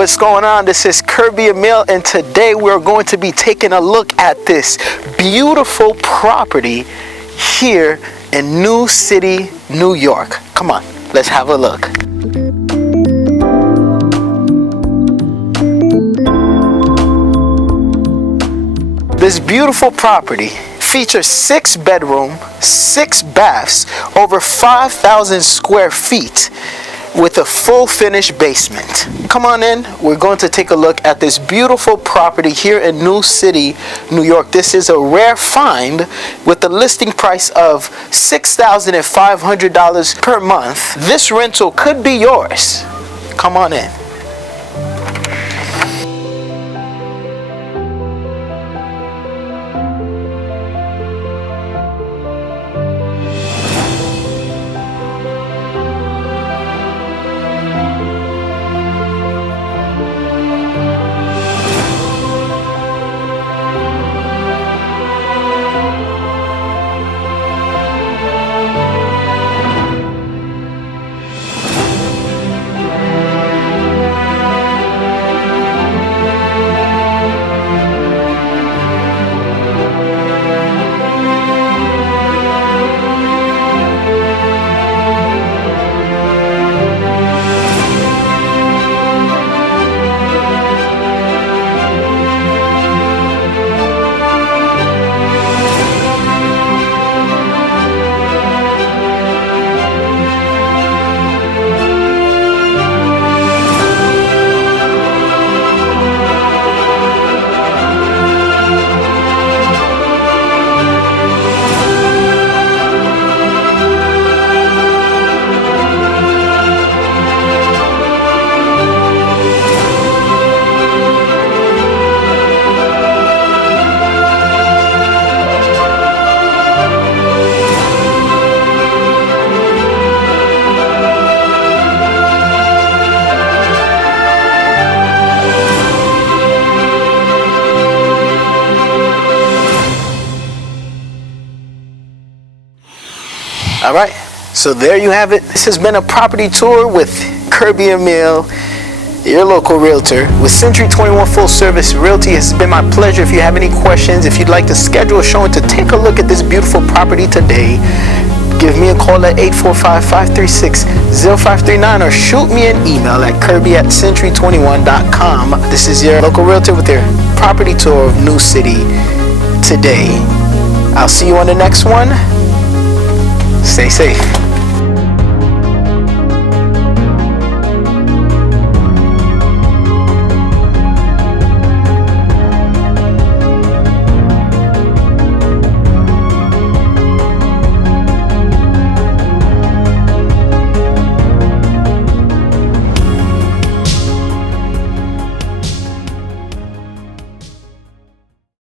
What's going on? This is Kirby Emil, and today we're going to be taking a look at this beautiful property here in New City, New York. Come on, let's have a look. This beautiful property features 6 bedrooms, 6 baths, over 5,000 square feet, with a full finished basement. Come on in. We're going to take a look at this beautiful property here in New City, New York. This is a rare find with a listing price of $6,500 per month. This rental could be yours. Come on in. All right, so there you have it. This has been a property tour with Kirby Emil, your local realtor with Century 21 Full Service Realty. It's been my pleasure. If you have any questions, if you'd like to schedule a showing to take a look at this beautiful property today, give me a call at 845-536-0539 or shoot me an email at kirby@century21.com. This is your local realtor with your property tour of New City today. I'll see you on the next one. Stay safe.